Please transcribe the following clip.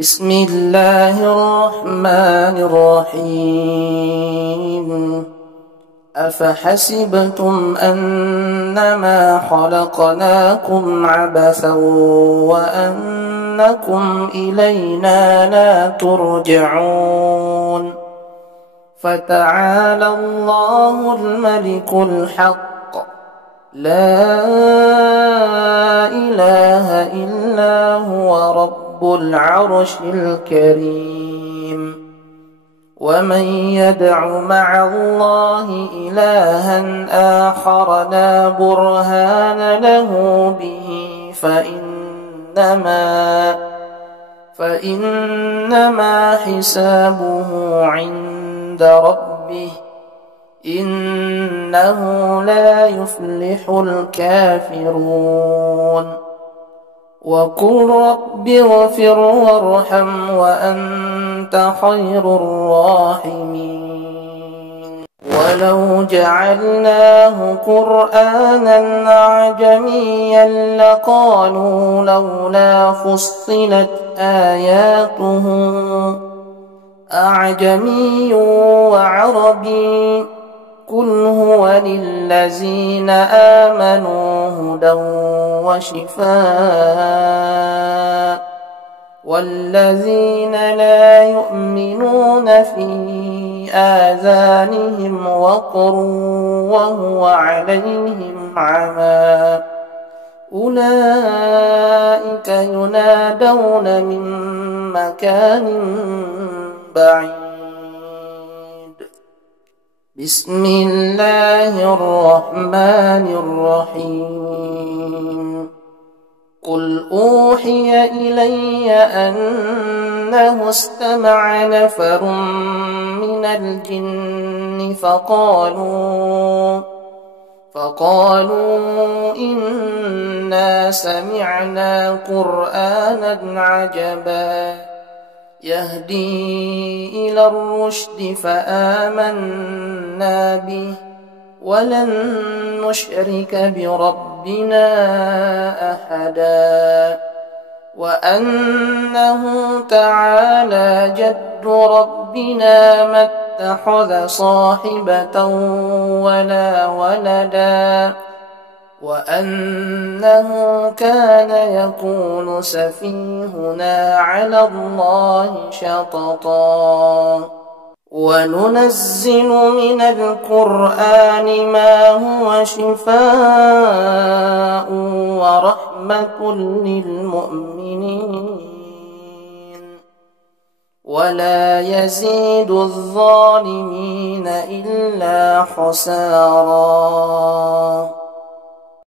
بسم الله الرحمن الرحيم أفحسبتم أنما خلقناكم عبثا وأنكم إلينا لا ترجعون فتعالى الله الملك الحق لا إله إلا هو رب العرش الكريم ومن يدع مع الله إلها آخر لا برهان له به فإنما حسابه عند ربه إنه لا يفلح الكافرون وقل رب اغفر وارحم وأنت خير الراحمين ولو جعلناه قرآنا أعجميا لقالوا لولا فصلت آياته أعجمي وعربي قل هو للذين آمنوا هدى وشفاء والذين لا يؤمنون في آذانهم وقر وهو عليهم عمى أولئك ينادون من مكان بعيد بسم الله الرحمن الرحيم قل أوحي إلي أنه استمع نفر من الجن فقالوا إنا سمعنا قرآنا عجبا يهدي إلى الرشد فآمنا به ولن نشرك بربنا أحدا وأنه تعالى جد ربنا ما اتخذ صاحبة ولا ولدا وأنه كان يقول سفيهنا على الله شططا وننزل من القرآن ما هو شفاء ورحمة للمؤمنين ولا يزيد الظالمين إلا خسارا